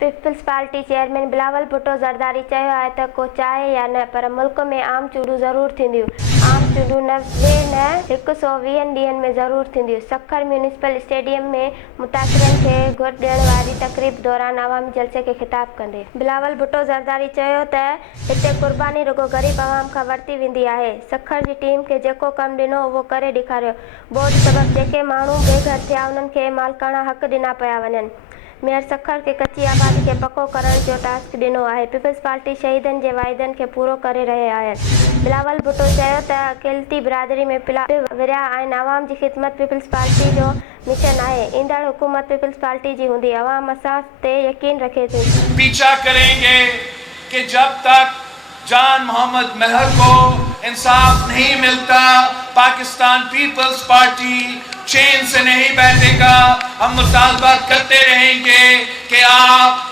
पीपल्स Party chairman Bilawal Bhutto Zardari चयो आहे त को चाहे या न पर मुल्क में आम चूंडूं ज़रूर थींदियूं। आम चूंडूं 90 न 120 ॾींहनि में ज़रूर थींदियूं। सखर म्यूनिसिपल स्टेडियम में मुतासिरनि खे घुर ॾियण वारी तक़रीब दौरान अवामी जलसे खे ख़िताब कंदे बिलावल भुट्टो ज़रदारी चयो त हिते क़ुर्बानी रुगो ग़रीब अवाम खां वरिती वेंदी आहे। सखर जी टीम खे जेको कमु ॾिनो उहो करे ॾेखारियो। बोर्ड सबबि जेके माण्हू बेघर थिया उन्हनि खे मालिकाना हक़ ॾिना पिया वञनि। मेयर सखर खे कच्ची आबादी खे पको करण जो टास्क ॾिनो आहे। पीपल्स पार्टी शहीदनि जे वाइदनि खे पूरो करे रहे आहिनि। बिलावल भुट्टो चयो त अक़लियती बिरादरी में विरिया आहिनि। अवाम जी ख़िदमत पीपल्स पार्टी जो मिशन आहे। ईंदड़ हुकूमत पीपल्स पार्टी जी हूंदी। अवाम असां ते यकीन रखे थी। पीछा करेंगे कि जब तक जान मोहम्मद महर को इंसाफ नहीं मिलता पाकिस्तान पीपल्स पार्टी चैन से नहीं बैठेगा। हम मुतालबा करते रहेंगे कि आप